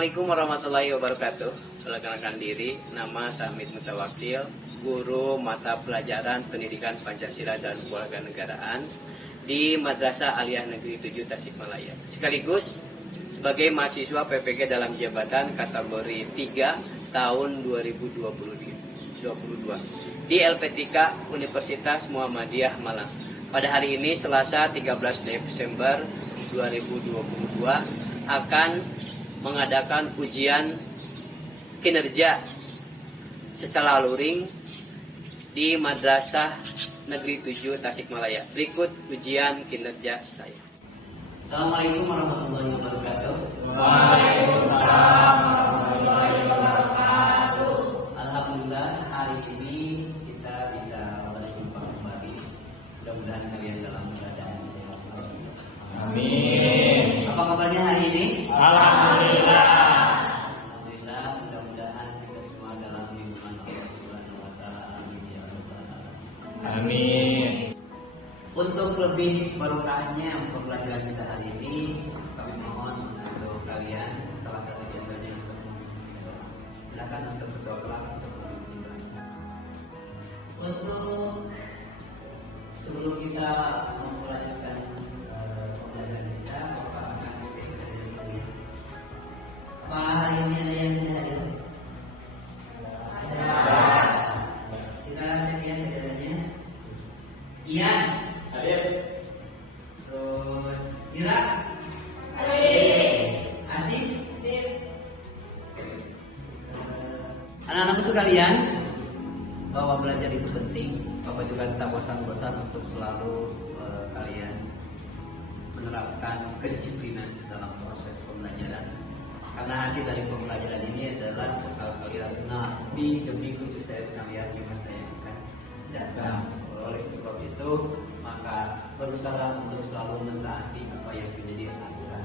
Assalamualaikum warahmatullahi wabarakatuh. Perkenalkan diri, nama Tahmid Mutawakil, guru mata pelajaran Pendidikan Pancasila dan Kewarganegaraan di Madrasah Aliyah Negeri 7 Tasikmalaya. Sekaligus sebagai mahasiswa PPG dalam jabatan kategori 3 tahun 2022 di LP3 Universitas Muhammadiyah Malang. Pada hari ini Selasa 13 Desember 2022 akan mengadakan ujian kinerja secara luring di Madrasah Negeri 7 Tasikmalaya. Berikut ujian kinerja saya. Assalamualaikum warahmatullahi wabarakatuh. Waalaikumsalam warahmatullahi wabarakatuh. Alhamdulillah hari ini kita bisa berjumpa kembali. Mudah-mudahan kalian dalam keadaan sehat. Amin. Apa kabarnya hari ini? Alhamdulillah. Alhamdulillah, mudah-mudahan kita semua dalam lindungan Allah Subhanahu wa taala. Amin ya rabbal alamin. Amin. Untuk lebih barokahnya pembelajaran kita hari ini, kami mohon untuk kalian salah satu di antaranya silakan untuk berdoa. Untuk sebelum kita melanjutkan pembelajaran kita, Bapak akan kita dari Pak, hari ini ada yang tidak hadir? Ada. Kita cek ya kejadiannya. Iya. Hadir. Terus Ira. Asih. Anak-anakku sekalian, bahwa belajar itu penting. Bapak juga tak bosan-bosan untuk selalu kalian menerapkan kedisiplinan dalam proses pembelajaran. Karena hasil dari pembelajaran ini adalah bekal kalian nabi demi khusus saya sekalian di masa yang akan datang. Oleh sebab itu, maka berusaha untuk selalu mentaati apa yang menjadi aturan.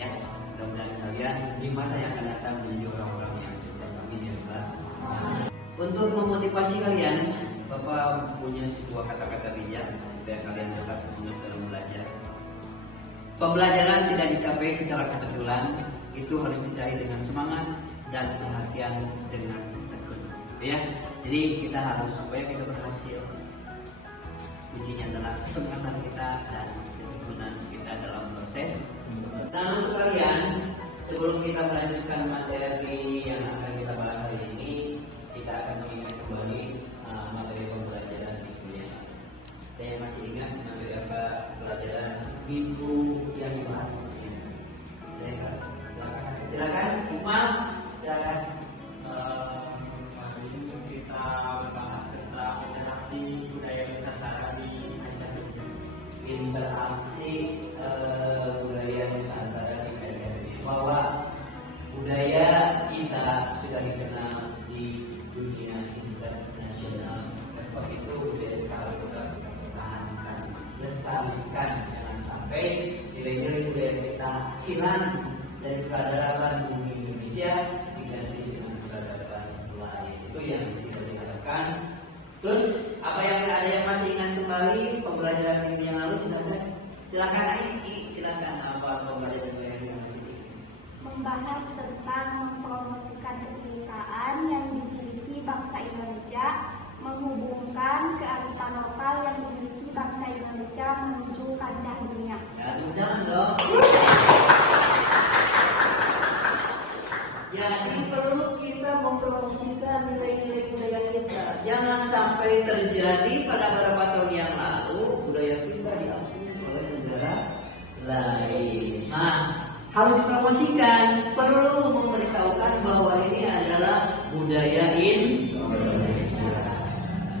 Ya, mudah-mudahan kalian di masa yang akan datang menjadi orang-orang yang sukses. Amin ya Allah. Untuk memotivasi kalian, Bapak punya sebuah kata-kata bijak supaya kalian tetap semangat dalam belajar. Pembelajaran tidak dicapai secara kebetulan, itu harus dicari dengan semangat dan perhatian dengan tekun. Ya, jadi kita harus supaya kita berhasil. Kuncinya adalah kesempatan kita dan ketekunan kita dalam proses. Nah, sekalian, sebelum kita melanjutkan materi yang akan kita bahas hari ini, kita akan mengingat kembali materi pembelajaran minggunya. Saya masih ingat materi apa pelajaran minggu yang dibahas. Silakan, Iqmal, silakan. Hari ini kita membahas tentang interaksi budaya Nusantara di Indonesia. Interaksi budaya Nusantara di Indonesia. Bahwa budaya kita sudah dikenal di dunia internasional. Sebab itu budaya kita harus pertahankan, lestarikan, jangan sampai nilai-nilai budaya kita hilang dari peradaban bumi Indonesia diganti dengan peradaban lain. Itu yang kita diharapkan. Terus apa yang ada yang masih ingat kembali pembelajaran minggu yang lalu? Silakan Aiki, silakan apa pembelajaran yang masih ingat? Membahas tentang mempromosikan kebinekaan yang dimiliki bangsa Indonesia, menghubungkan kearifan lokal yang dimiliki bangsa Indonesia menuju kancah dunia. Ya, jangan dong. Jadi perlu kita mempromosikan nilai-nilai budaya kita. Jangan sampai terjadi pada beberapa tahun yang lalu budaya kita diakui oleh negara lain. Nah, harus dipromosikan. Perlu memberitahukan bahwa ini adalah budaya Indonesia.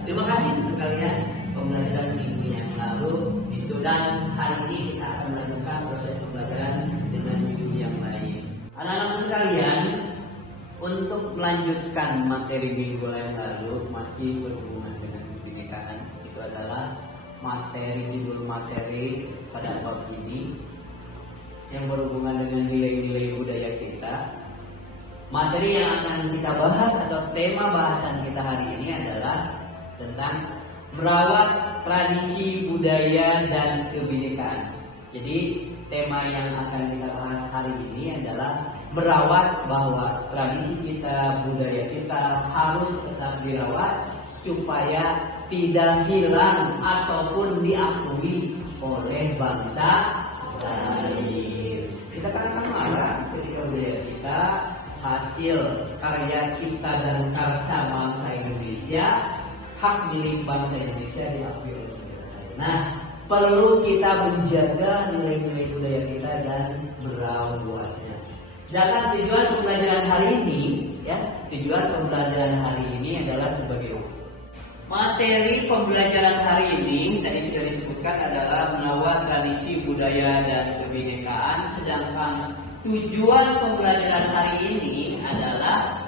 Terima kasih untuk kalian pembelajaran minggu yang lalu itu, dan hari ini kita akan melanjutkan proses pembelajaran dengan minggu yang lain. Anak-anak sekalian, untuk melanjutkan materi minggu yang lalu masih berhubungan dengan kebinekaan. Itu adalah judul materi pada tahun ini yang berhubungan dengan nilai-nilai budaya kita. Materi yang akan kita bahas atau tema bahasan kita hari ini adalah tentang merawat tradisi budaya dan kebinekaan. Jadi tema yang akan kita bahas hari ini adalah merawat bahwa tradisi kita, budaya kita harus tetap dirawat supaya tidak hilang ataupun diakui oleh bangsa lain. Kita kan akan marah ketika budaya kita hasil karya cipta dan karsa bangsa Indonesia, hak milik bangsa Indonesia diakui oleh negara lain. Nah, perlu kita menjaga nilai-nilai budaya kita dan merawatnya. Sedangkan tujuan pembelajaran hari ini, tujuan pembelajaran hari ini adalah sebagai materi pembelajaran hari ini tadi sudah disebutkan adalah merawat tradisi budaya dan kebinekaan. Sedangkan tujuan pembelajaran hari ini adalah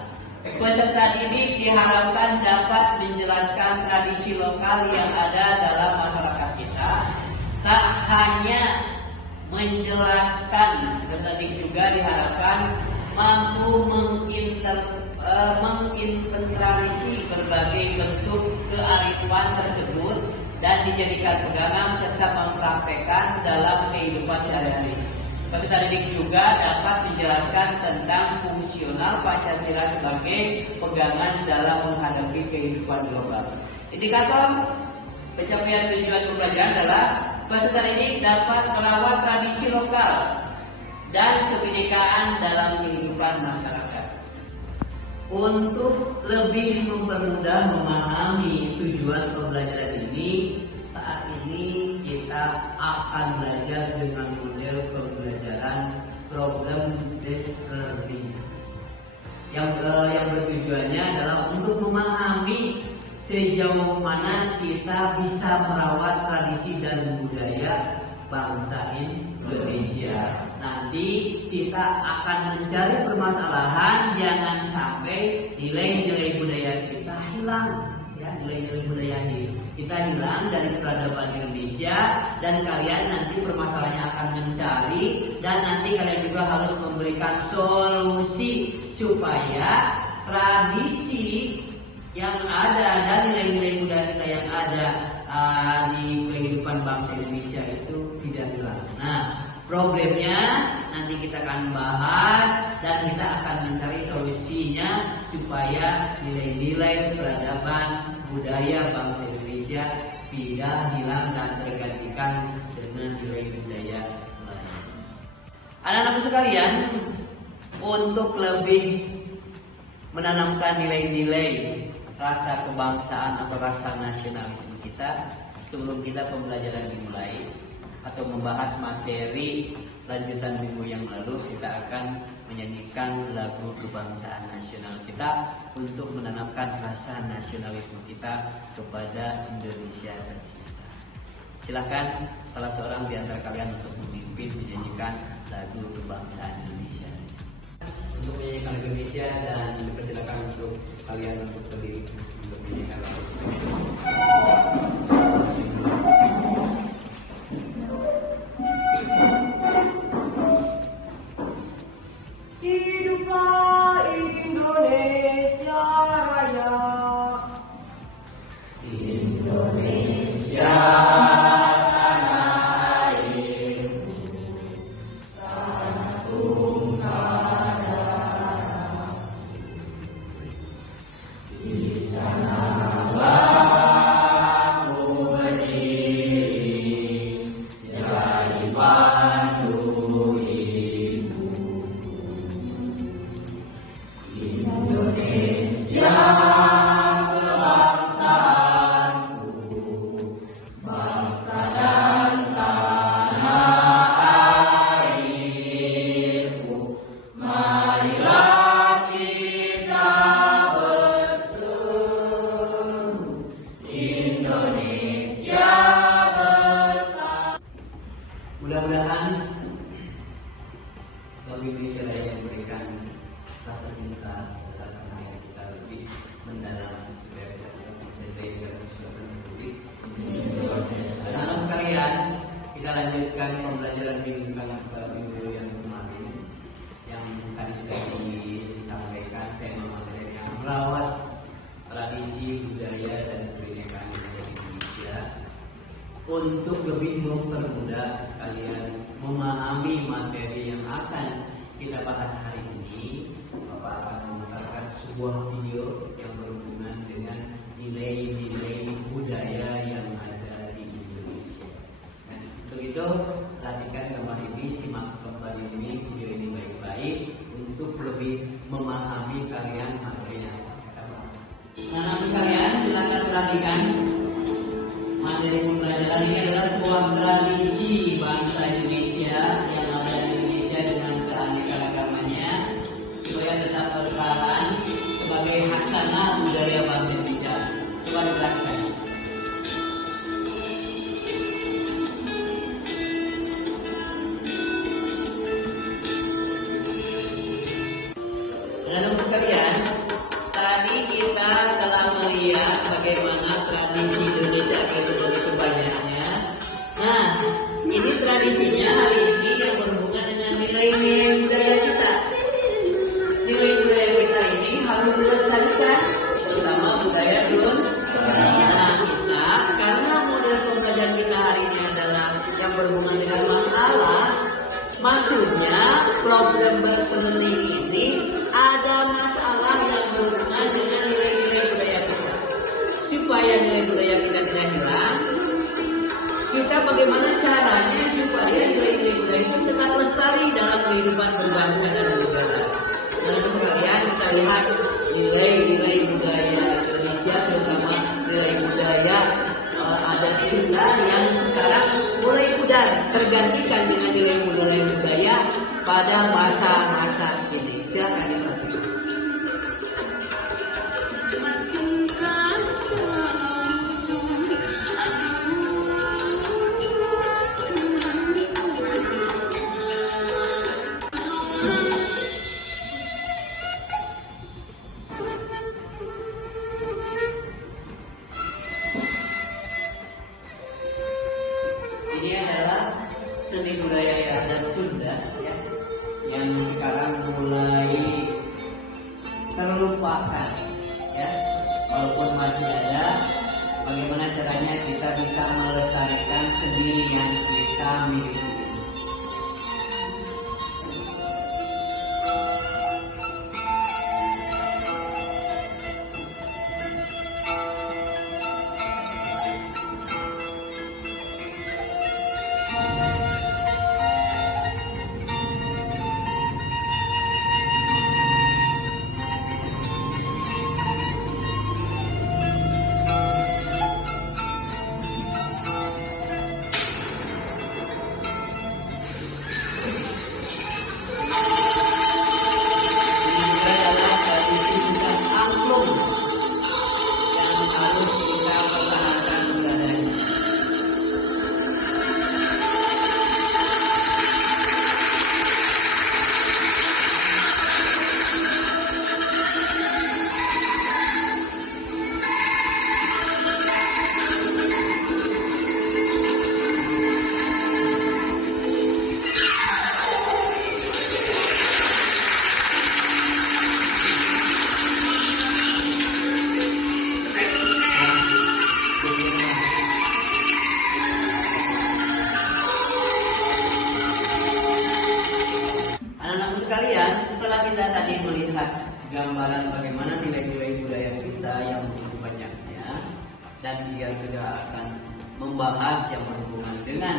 peserta didik diharapkan dapat menjelaskan tradisi lokal yang ada dalam masyarakat kita. Tak hanya menjelaskan, peserta didik juga diharapkan mampu menginventarisasi berbagai bentuk kearifan tersebut dan dijadikan pegangan serta mempraktekkan dalam kehidupan sehari-hari. Peserta didik juga dapat menjelaskan tentang fungsional Pancasila sebagai pegangan dalam menghadapi kehidupan global. Indikator pencapaian tujuan pembelajaran adalah peserta didik dapat merawat tradisi lokal dan kebinekaan dalam kehidupan masyarakat. Untuk lebih mempermudah memahami tujuan pembelajaran ini, saat ini kita akan belajar dengan model pembelajaran problem based learning. Yang bertujuannya adalah untuk memahami sejauh mana kita bisa merawat tradisi dan budaya bangsa Indonesia. Nanti kita akan mencari permasalahan, jangan sampai nilai-nilai budaya kita hilang, nilai-nilai budaya kita hilang dari peradaban Indonesia, dan kalian nanti permasalahannya akan mencari, dan nanti kalian juga harus memberikan solusi supaya tradisi yang ada dan nilai-nilai budaya kita yang ada di kehidupan bangsa Indonesia itu tidak hilang. Nah, problemnya nanti kita akan bahas dan kita akan mencari solusinya supaya nilai-nilai peradaban budaya bangsa Indonesia tidak hilang dan tergantikan dengan nilai budaya lain. Anak-anakku sekalian, untuk lebih menanamkan nilai-nilai rasa kebangsaan atau rasa nasionalisme kita, sebelum kita pembelajaran dimulai atau membahas materi lanjutan minggu yang lalu, kita akan menyanyikan lagu kebangsaan nasional kita untuk menanamkan rasa nasionalisme kita kepada Indonesia tercinta. Silakan salah seorang di antara kalian untuk memimpin menyanyikan lagu kebangsaan Indonesia. Untuk menyanyikan lagu Indonesia, dan dipersilakan untuk kalian untuk berdiri untuk menyanyikan lagu. Hiduplah Indonesia Raya. Indonesia tanah airku, tanah tumpah darahku. Di sanalah aku berdiri, jadi bantu ibu. Indonesia kebangsaanku, bangsa dan tanah airku. Marilah kita berseru, Indonesia bersatu. Mudah-mudahan bagi Indonesia yang memberikan rasa cinta karena kita lebih mendalam dari mencintai dan bersyukur. Anak-anak sekalian, kita lanjutkan pembelajaran minggu yang kemarin, yang tadi sudah disampaikan tema materinya merawat tradisi budaya dan kebinekaan Indonesia. Untuk lebih mempermudah kalian memahami materi yang akan kita bahas hari ini, akan memutarkan sebuah video yang berhubungan dengan nilai-nilai budaya yang ada di Indonesia. Nah, untuk itu perhatikan gambar ini, simak kembali ini video ini baik-baik untuk lebih memahami kalian materinya. Nah, kalian silakan perhatikan materi pembelajaran ini adalah sebuah tradisi bangsa Indonesia yang ada di Indonesia dengan keanekaragamannya supaya tetap bertahan sebagai hasanah budaya bangsa Indonesia. Coba diperhatikan. Dalam sekalian, tadi kita telah melihat bagaimana tradisi Indonesia itu begitu banyaknya. Nah, ini tradisinya hari ini yang berhubungan dengan nilai-nilai budaya kita. Nilai budaya kita ini harus dilestarikan, terutama budaya Sunda. Nah, kita karena model pembelajaran kita hari ini adalah yang berhubungan dengan masalah, maksudnya problem learning ini ada masalah yang berhubungan dengan nilai-nilai budaya kita. Supaya nilai budaya kita tidak hilang, kita bagaimana caranya supaya nilai-nilai budaya itu tetap lestari dalam kehidupan berbangsa dan bernegara. Dalam sekalian kita lihat nilai-nilai budaya Indonesia, terutama nilai budaya adat Sunda yang sekarang mulai pudar tergantikan dengan nilai budaya pada masa-masa ini. Silakan diperhatikan. Ini adalah seni budaya yang ada Sunda ya, yang sekarang mulai terlupakan ya, walaupun masih ada. Bagaimana caranya kita bisa melestarikan seni yang kita miliki? Sekalian, setelah kita tadi melihat gambaran bagaimana nilai-nilai budaya kita yang begitu banyaknya, dan dia juga akan membahas yang berhubungan dengan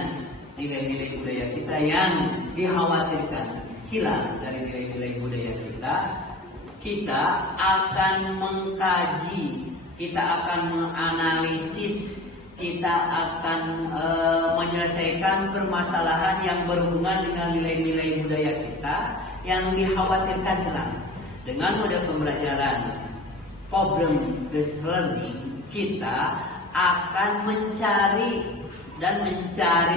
nilai-nilai budaya kita yang dikhawatirkan hilang dari nilai-nilai budaya kita akan mengkaji, kita akan menganalisis, kita akan menyelesaikan permasalahan yang berhubungan dengan nilai-nilai budaya kita yang dikhawatirkan hilang. Dengan model pembelajaran problem based learning, kita akan mencari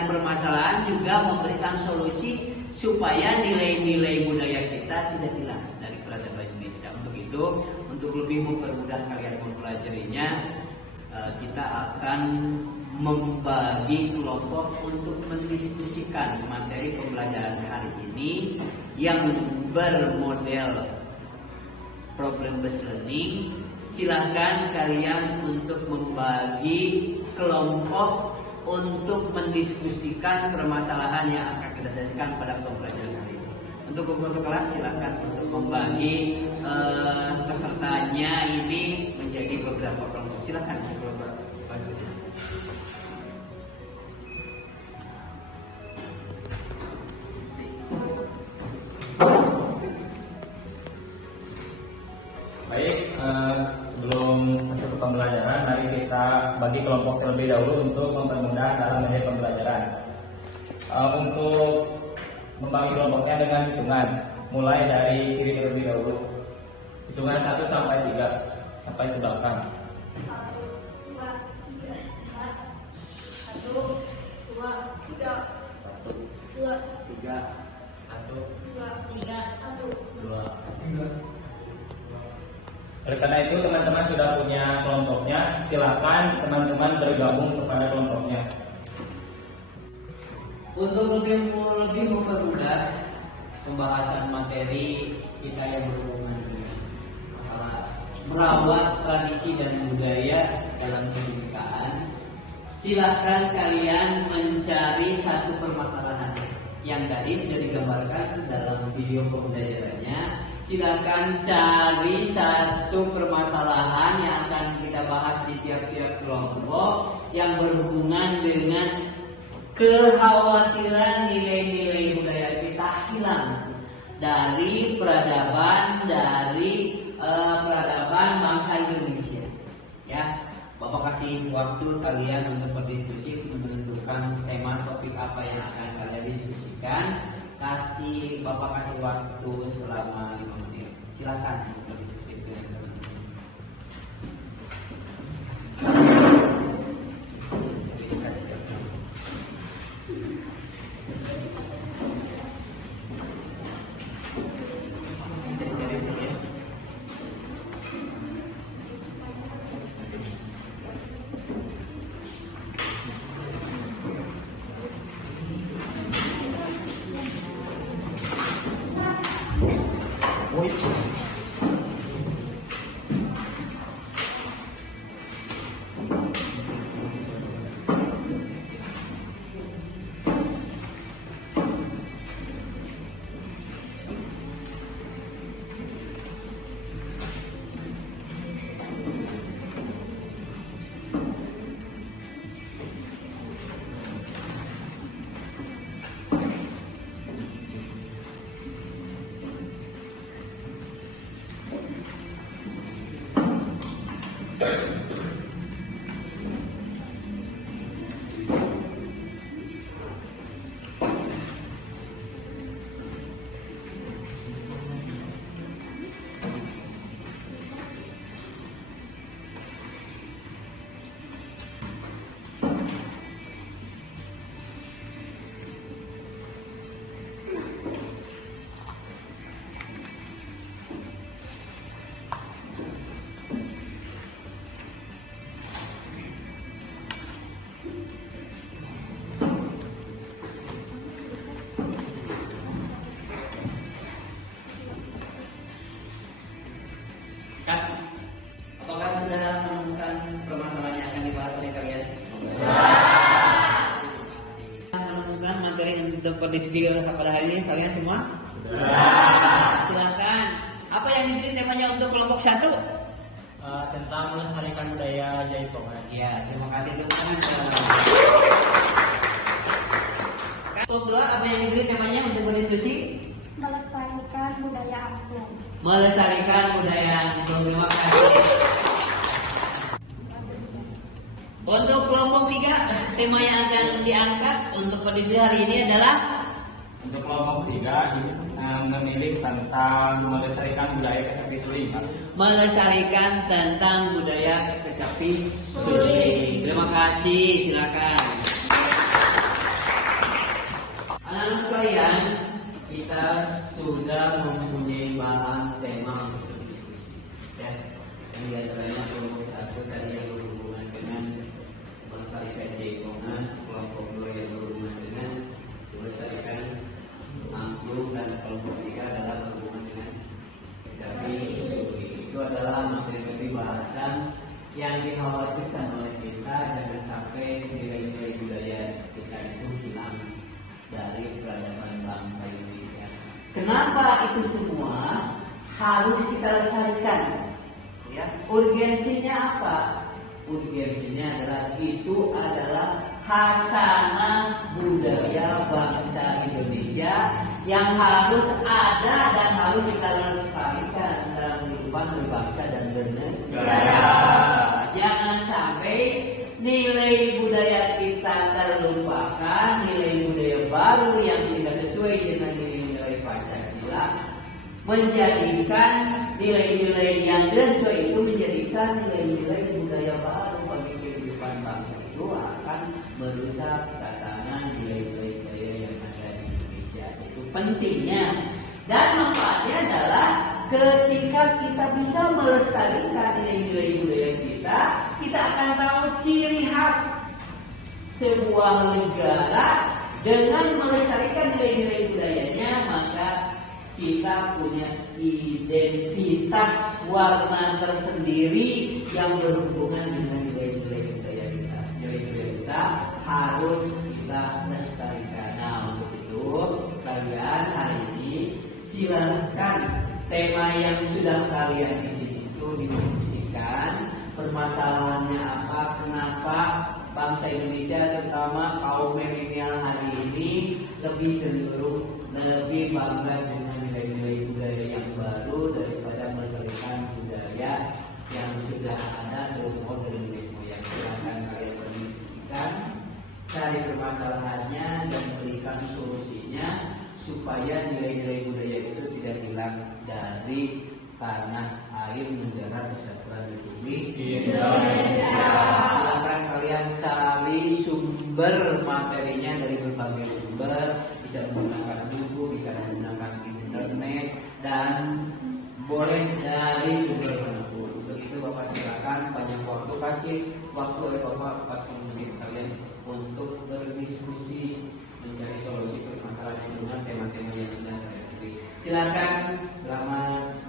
permasalahan, juga memberikan solusi supaya nilai-nilai budaya kita tidak hilang dari peradaban Indonesia. Untuk itu, untuk lebih mempermudah kalian mempelajarinya, kita akan membagi kelompok untuk mendiskusikan materi pembelajaran hari ini yang bermodel problem based learning. Silahkan kalian untuk membagi kelompok untuk mendiskusikan permasalahan yang akan kita selesaikan pada pembelajaran hari ini. Untuk guru kelas silakan untuk membagi pesertanya ini menjadi beberapa kelompok. Silakan kelompok. Baik, sebelum masuk ke pembelajaran, mari kita bagi kelompok terlebih dahulu untuk mempermudah dalam menjadi pembelajaran. Untuk membagi kelompoknya dengan hitungan, mulai dari kiri terlebih dahulu. Hitungan 1 sampai 3 sampai ke belakang. 1, 2, 3, 4. 1, 2, 3. 2, 3, 1, 2, 3, 1. 2, 3. Oleh karena itu teman-teman sudah punya kelompoknya, silakan teman-teman bergabung kepada kelompoknya. Untuk lebih mempermudah pembahasan materi kita yang berhubungan dengan masalah merawat tradisi dan budaya dalam kebinekaan, silahkan kalian mencari satu permasalahan yang tadi sudah digambarkan dalam video pembelajarannya. Silakan cari satu permasalahan yang akan kita bahas di tiap-tiap kelompok yang berhubungan dengan kekhawatiran nilai-nilai budaya kita hilang dari peradaban bangsa Indonesia. Ya, Bapak kasih waktu kalian untuk berdiskusi, menentukan tema topik apa yang akan kalian diskusikan. Bapak kasih waktu selama 5 menit. Silakan untuk berdiskusi dengan teman-teman. Apakah sudah menemukan permasalahan yang akan dibahas oleh kalian? Menemukan materi untuk berdiskusi pada hari ini kalian semua? Silakan. Apa yang diberi temanya untuk kelompok 1? Tentang melestarikan budaya Jaipongan. Ya, terima kasih teman-teman. Kelompok 2 apa yang diberi temanya untuk berdiskusi? Melestarikan budaya angklung. Melestarikan budaya angklung. Terima kasih. Untuk kelompok 3, tema yang akan diangkat untuk berdiskusi hari ini adalah Untuk kelompok 3 ini memilih tentang melestarikan budaya kecapi suling. melestarikan tentang budaya kecapi suling. Terima kasih, silakan. Anak-anak sekalian, kita sudah mempunyai bahan tema untuk berdiskusi. Ya, yang diantaranya kelompok 1 tadi yang berhubungan dengan melestarikan Jaipongan, kelompok 2 yang berhubungan dengan melestarikan angklung, dan kelompok 3 adalah berhubungan dengan kecapi suling. Itu adalah materi bahasan yang dikhawatirkan oleh kita jangan sampai nilai-nilai budaya kita itu hilang dari peradaban bangsa Indonesia. Kenapa itu semua harus kita lestarikan? Ya, urgensinya apa? Urgensinya adalah itu adalah hasanah budaya bangsa Indonesia yang harus ada dan harus kita lestarikan dalam kehidupan berbangsa dan bernegara. Jangan sampai nilai budaya kita terlupakan, nilai budaya baru yang tidak sesuai dengan nilai-nilai Pancasila menjadikan nilai-nilai yang tidak sesuai itu menjadikan nilai-nilai budaya baru bagi kehidupan bangsa itu akan merusak tatanan nilai-nilai budaya yang ada di Indonesia. Itu pentingnya dan manfaatnya adalah ketika kita bisa melestarikan nilai-nilai budaya kita akan tahu ciri khas sebuah negara. Dengan melestarikan nilai-nilai budayanya, maka kita punya identitas warna tersendiri yang berhubungan dengan nilai-nilai budaya kita. Nilai-nilai kita harus kita lestarikan. Nah, untuk itu kalian hari ini silakan tema yang sudah kalian bikin itu didiskusikan. Permasalahannya apa, kenapa bangsa Indonesia terutama kaum milenial hari ini lebih cenderung lebih bangga dengan nilai-nilai budaya yang baru daripada melestarikan budaya yang sudah ada terutama dari nenek moyang. Silakan kalian berdiskusikan, cari permasalahannya dan berikan solusinya supaya nilai-nilai budaya itu tidak hilang dari tanah air negara kesatuan Republik Indonesia. Silakan kalian cari sumber materinya dari berbagai sumber, bisa menggunakan buku, bisa menggunakan internet, dan boleh dari sumber manapun. Untuk itu Bapak silakan banyak waktu, kasih waktu oleh Bapak 40 menit kalian untuk berdiskusi mencari solusi permasalahan dengan tema-tema yang sudah saya pilih. Silakan, selamat.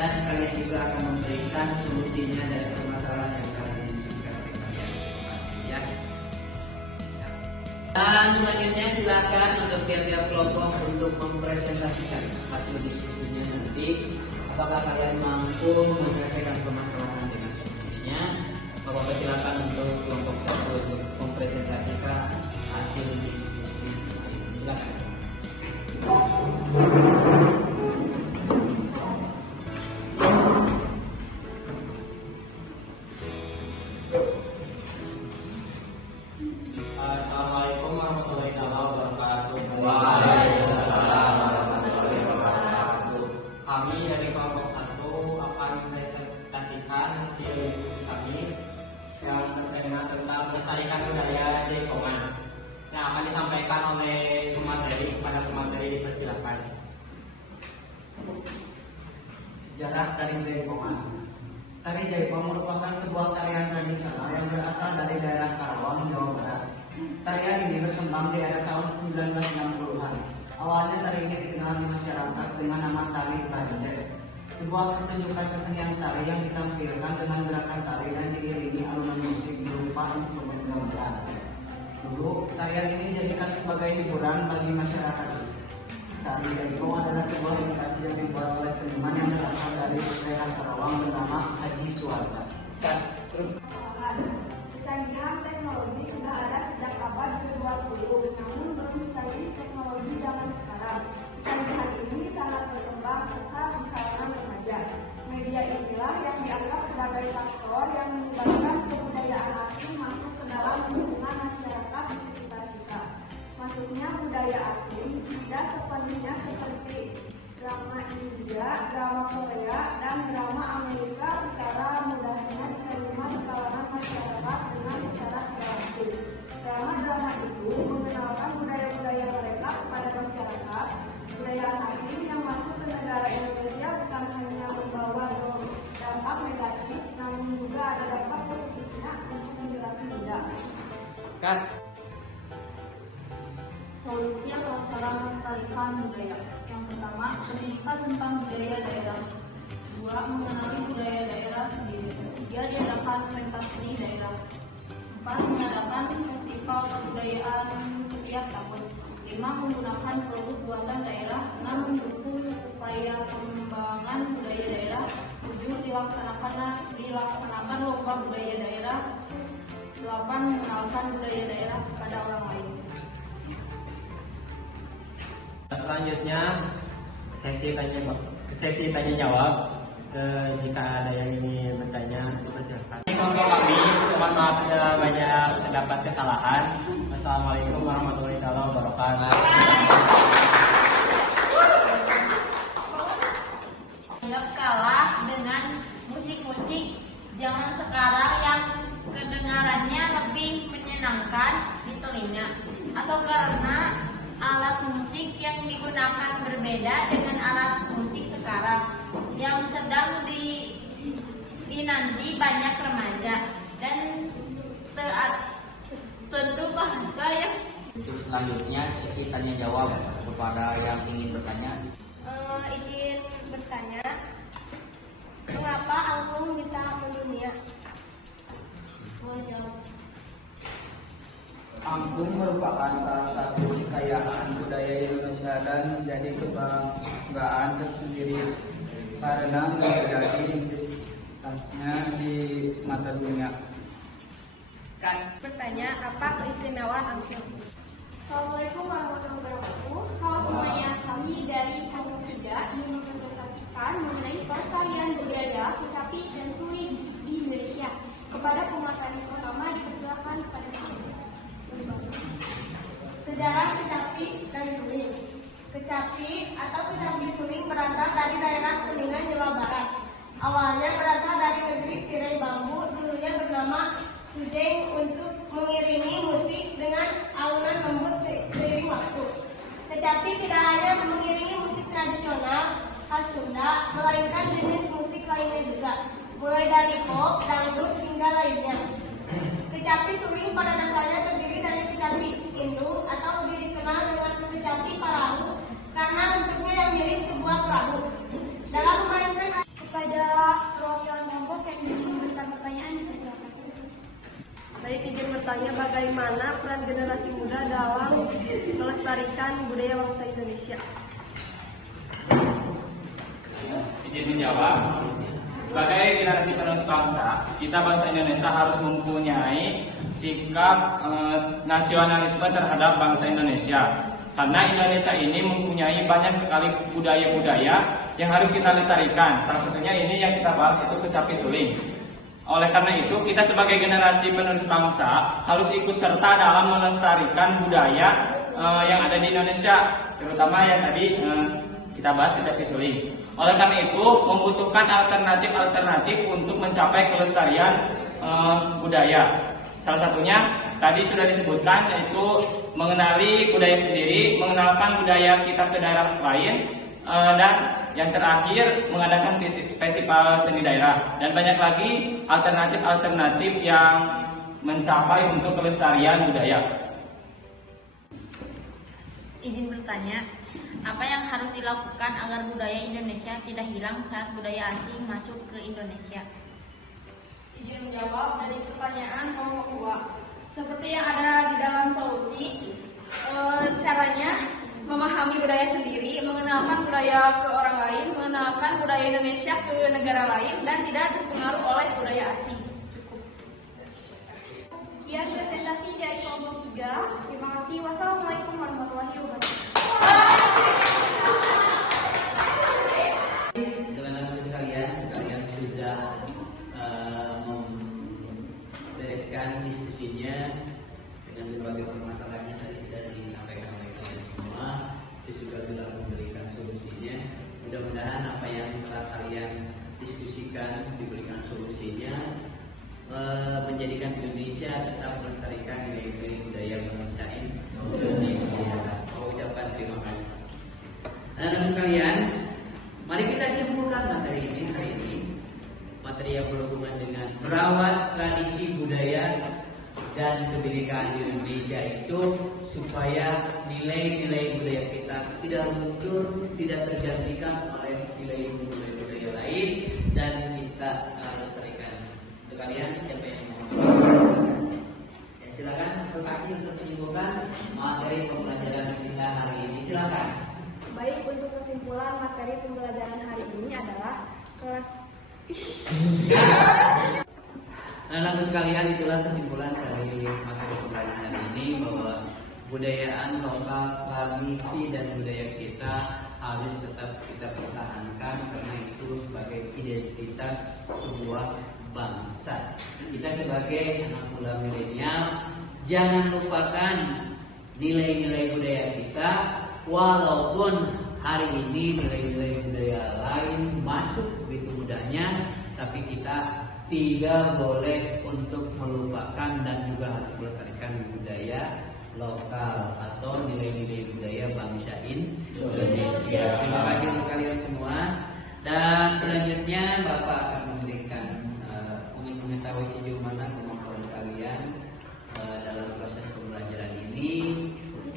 dan kalian juga akan memberikan solusinya dari permasalahan yang kalian diskusikan oleh kalian ya. Dan selanjutnya silakan untuk tiap-tiap kelompok untuk mempresentasikan hasil diskusinya nanti. Apakah kalian mampu menyelesaikan permasalahan dengan solusinya? Bapak silakan untuk kelompok satu untuk mempresentasikan hasil diskusi. Silakan. Assalamualaikum warahmatullahi wabarakatuh. Waalaikumsalam warahmatullahi wabarakatuh. Kami dari kelompok 1 akan mempresentasikan hasil diskusi kami yang berkaitan tentang melestarikan budaya Jaipongan yang akan disampaikan oleh pemateri. Kepada pemateri dipersilakan. Sejarah tari Jaipongan. Tari Jaipong merupakan sebuah tarian tradisional yang berasal dari daerah Karawang, Jawa Barat. Tarian ini berkembang di era tahun 1960-an. Awalnya tari ini dikenal di masyarakat dengan nama tari Banjar. Sebuah pertunjukan kesenian tari yang ditampilkan dengan gerakan tari dan diiringi alunan musik berupa instrumen gamelan. Dulu, tarian ini dijadikan sebagai hiburan bagi masyarakat. Tari Jaipong adalah sebuah imitasi yang dibuat oleh seniman yang berasal dari daerah Karawang bernama Haji Suwarta. Kecanggihan teknologi sudah ada sejak abad ke-20, namun belum secanggih teknologi zaman sekarang. Kecanggihan ini sangat berkembang pesat di kalangan remaja. Media inilah yang dianggap sebagai faktor yang menyebabkan kebudayaan asing masuk ke dalam lingkungan masyarakat di sekitar kita. Masuknya budaya asing tidak sepenuhnya seperti drama India, drama Korea, dan drama Amerika secara mudahnya diterima di kalangan masyarakat dengan cara kreatif. Drama-drama itu mengenalkan budaya-budaya mereka kepada masyarakat. Budaya asing yang masuk ke negara Indonesia bukan hanya membawa dampak negatif, namun juga ada dampak positifnya untuk generasi muda. Solusi atau cara melestarikan budaya. Yang pertama, pendidikan tentang budaya daerah. 2. Mengenali budaya daerah sendiri. 3. Diadakan pentas seni daerah. 4. Mengadakan festival kebudayaan setiap tahun. 5. Menggunakan produk buatan daerah. 6. Mendukung upaya pengembangan budaya daerah. 7. Dilaksanakan lomba budaya daerah. 8. Mengenalkan budaya daerah kepada orang lain. Selanjutnya sesi tanya jawab. Jika ada yang ingin bertanya, dipersilakan. Kelompok kami, mohon maaf banyak terdapat kesalahan. Assalamualaikum warahmatullahi wabarakatuh. Anggap kalah dengan musik-musik zaman sekarang yang kedengarannya lebih menyenangkan di telinga, atau karena alat musik yang digunakan berbeda dengan alat musik sekarang yang sedang dinanti banyak remaja dan tentu bahasa yang. Untuk selanjutnya sesi tanya jawab kepada yang ingin bertanya. Izin bertanya, mengapa angklung bisa mendunia? Angklung merupakan salah satu kekayaan budaya Indonesia dan menjadi kebanggaan tersendiri karena menjadi identitasnya di mata dunia. Bertanya, apa keistimewaan angklung? Assalamualaikum warahmatullahi wabarakatuh. Halo semuanya, kami dari kelompok 3 ingin mempresentasikan mengenai pelestarian budaya kecapi dan suling di Indonesia. Kepada pemateri pertama dipersilakan kepada kami. Sejarah kecapi dan suling. Kecapi atau kecapi suling berasal dari daerah Kuningan, Jawa Barat. Awalnya berasal dari negeri tirai bambu, dulunya bernama Sujeng, untuk mengiringi musik dengan alunan lembut seiring waktu. Kecapi tidak hanya mengiringi musik tradisional khas Sunda, melainkan jenis musik lainnya juga, mulai dari pop, dangdut, hingga lainnya. Kecapi suling pada dasarnya terdiri dari kecapi Indo atau lebih dikenal dengan kecapi perahu karena bentuknya yang mirip sebuah perahu. Dalam memainkan bagaimana peran generasi muda dalam melestarikan budaya bangsa Indonesia? Izin menjawab. Sebagai generasi penerus bangsa, kita bangsa Indonesia harus mempunyai sikap nasionalisme terhadap bangsa Indonesia. Karena Indonesia ini mempunyai banyak sekali budaya-budaya yang harus kita lestarikan. Salah satunya ini yang kita bahas itu kecapi suling. Oleh karena itu, kita sebagai generasi penerus bangsa harus ikut serta dalam melestarikan budaya yang ada di Indonesia, terutama yang tadi kita bahas kecapi suling. Oleh karena itu, membutuhkan alternatif untuk mencapai kelestarian budaya. Salah satunya tadi sudah disebutkan, yaitu mengenali budaya sendiri, mengenalkan budaya kita ke daerah lain, dan yang terakhir mengadakan festival seni daerah. Dan banyak lagi alternatif yang mencapai untuk kelestarian budaya. Izin bertanya, apa yang harus dilakukan agar budaya Indonesia tidak hilang saat budaya asing masuk ke Indonesia? Izin menjawab dari pertanyaan kelompok 2. Seperti yang ada di dalam solusi, caranya memahami budaya sendiri, mengenalkan budaya ke orang lain, mengenalkan budaya Indonesia ke negara lain, dan tidak terpengaruh oleh budaya asing. Cukup. Sekian presentasi dari kelompok 3. Terima kasih. Wassalamualaikum warahmatullahi wabarakatuh. Teman-teman kalian sudah membereskan diskusinya dengan berbagai permasalahan yang tadi sudah disampaikan oleh kalian semua. Itu juga sudah memberikan solusinya. Mudah-mudahan apa yang telah kalian diskusikan diberikan solusinya, menjadikan Indonesia tetap melestarikan nilai-nilai budaya bangsa Indonesia. Ucapkan terima kasih. Teman-teman kalian, mari kita simpulkan materi ini hari ini. Materi yang berhubungan dengan merawat tradisi budaya dan kebinekaan di Indonesia itu supaya nilai-nilai budaya kita tidak luntur, tidak tergantikan oleh nilai-nilai budaya lain, dan kita lestarikan. Untuk kalian siapa yang mau? Ya, silakan. Terima kasih untuk menyimpulkan materi pembelajaran kita hari ini. Silakan. Baik, untuk kesimpulan materi pembelajaran hari ini adalah kelas. Anak-anak sekalian, itulah kesimpulan dari materi pembelajaran hari ini, bahwa budayaan lokal, tradisi dan budaya kita harus tetap kita pertahankan karena itu sebagai identitas sebuah bangsa. Kita sebagai anak muda milenial jangan lupakan nilai-nilai budaya kita, walaupun hari ini nilai-nilai budaya lain masuk begitu mudahnya, tapi kita tidak boleh untuk melupakan dan juga harus melestarikan budaya lokal atau nilai-nilai budaya bangsa Indonesia. Terima kasih untuk kalian semua. Dan selanjutnya Bapak akan memberikan mengetahui sejauh mana kemampuan kalian dalam proses pembelajaran ini.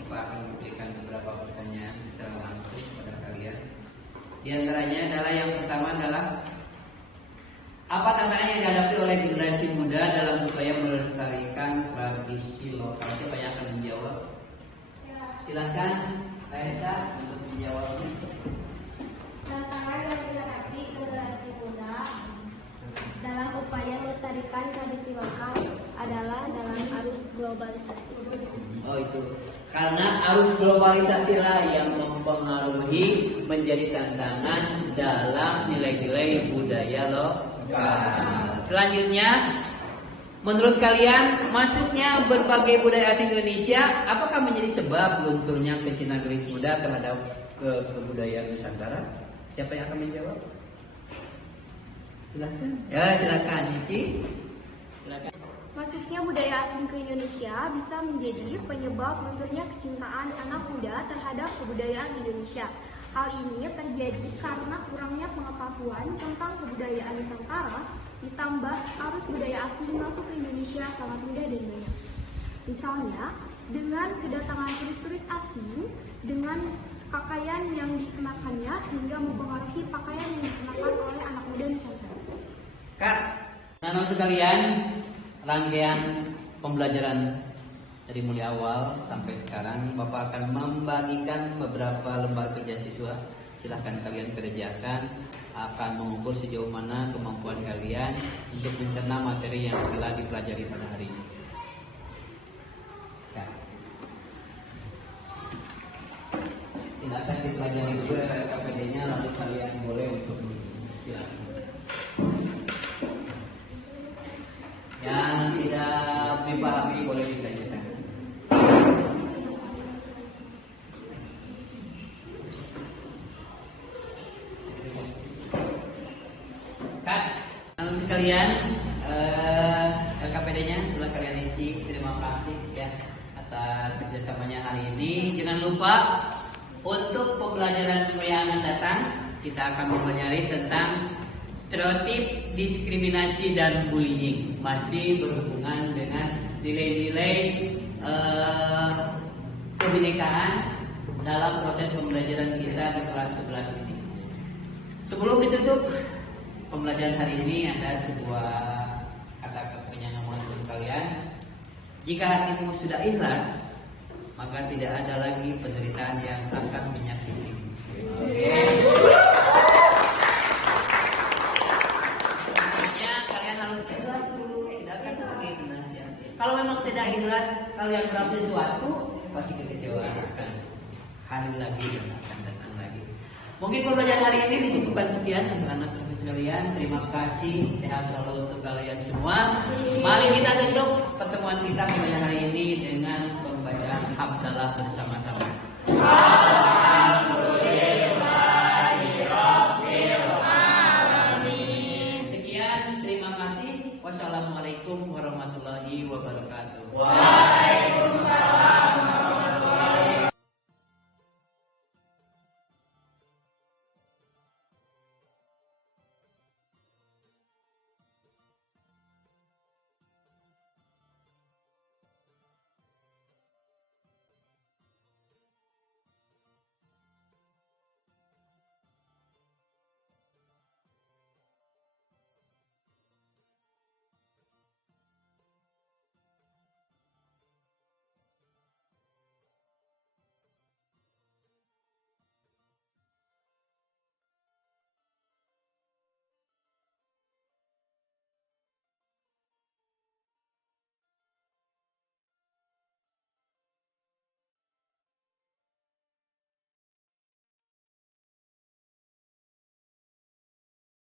Bapak akan memberikan beberapa pertanyaan secara langsung kepada kalian. Di antaranya adalah yang pertama adalah, apa tantangan yang dihadapi oleh generasi muda dalam upaya melestarikan tradisi lokal? Siapa yang akan menjawab? Silakan, Raisa, untuk menjawabnya. Tantangan yang dihadapi generasi muda dalam upaya melestarikan tradisi lokal adalah dalam arus globalisasi. Oh, itu. Karena arus globalisasi lah yang mempengaruhi menjadi tantangan dalam nilai-nilai budaya lokal. Selanjutnya, menurut kalian masuknya berbagai budaya asing Indonesia apakah menjadi sebab lunturnya kecintaan muda terhadap kebudayaan Nusantara? Siapa yang akan menjawab? Silakan. Ya, silakan, Cici. Silakan. Masuknya budaya asing ke Indonesia bisa menjadi penyebab lunturnya kecintaan anak muda terhadap kebudayaan Indonesia. Hal ini terjadi karena kurangnya pengetahuan tentang kebudayaan Nusantara, ditambah arus budaya asing masuk ke Indonesia sangat mudah dan banyak. Misalnya, dengan kedatangan turis-turis asing, dengan pakaian yang dikenakannya sehingga mempengaruhi pakaian yang dikenakan oleh anak muda Nusantara. Kak, anak sekalian, rangkaian pembelajaran dari mulai awal sampai sekarang. Bapak akan membagikan beberapa lembar kerja siswa. Silahkan kalian kerjakan. Akan mengukur sejauh mana kemampuan kalian untuk mencerna materi yang telah dipelajari pada hari ini. Silakan dipelajari dulu KPD-nya, lalu kalian boleh untuk mengisi. Silakan. Yang tidak dipahami boleh ditanyakan. Kak, lalu sekalian LKPD-nya sudah kalian isi. Terima kasih ya atas kerjasamanya hari ini. Jangan lupa untuk pembelajaran yang akan datang kita akan mempelajari tentang stereotip, diskriminasi dan bullying. Masih berhubungan dengan nilai-nilai kebinekaan dalam proses pembelajaran kita di kelas 11 ini. Sebelum ditutup pembelajaran hari ini, ada sebuah kata penyangaman untuk sekalian. Jika hatimu sudah ikhlas, maka tidak ada lagi penderitaan yang akan menyakiti. Oke. Artinya kalian harus ikhlas dulu, tidak akan begitu ya. Kalau memang tidak ikhlas, kalian berbuat sesuatu, pasti kekecewaan akan hadir lagi dan akan datang lagi. Mungkin pembelajaran hari ini dicukupkan sekian anak-anak sekalian. Terima kasih, sehat selalu untuk kalian semua. Mari kita tutup pertemuan kita pada hari ini dengan pembacaan hamdalah bersama.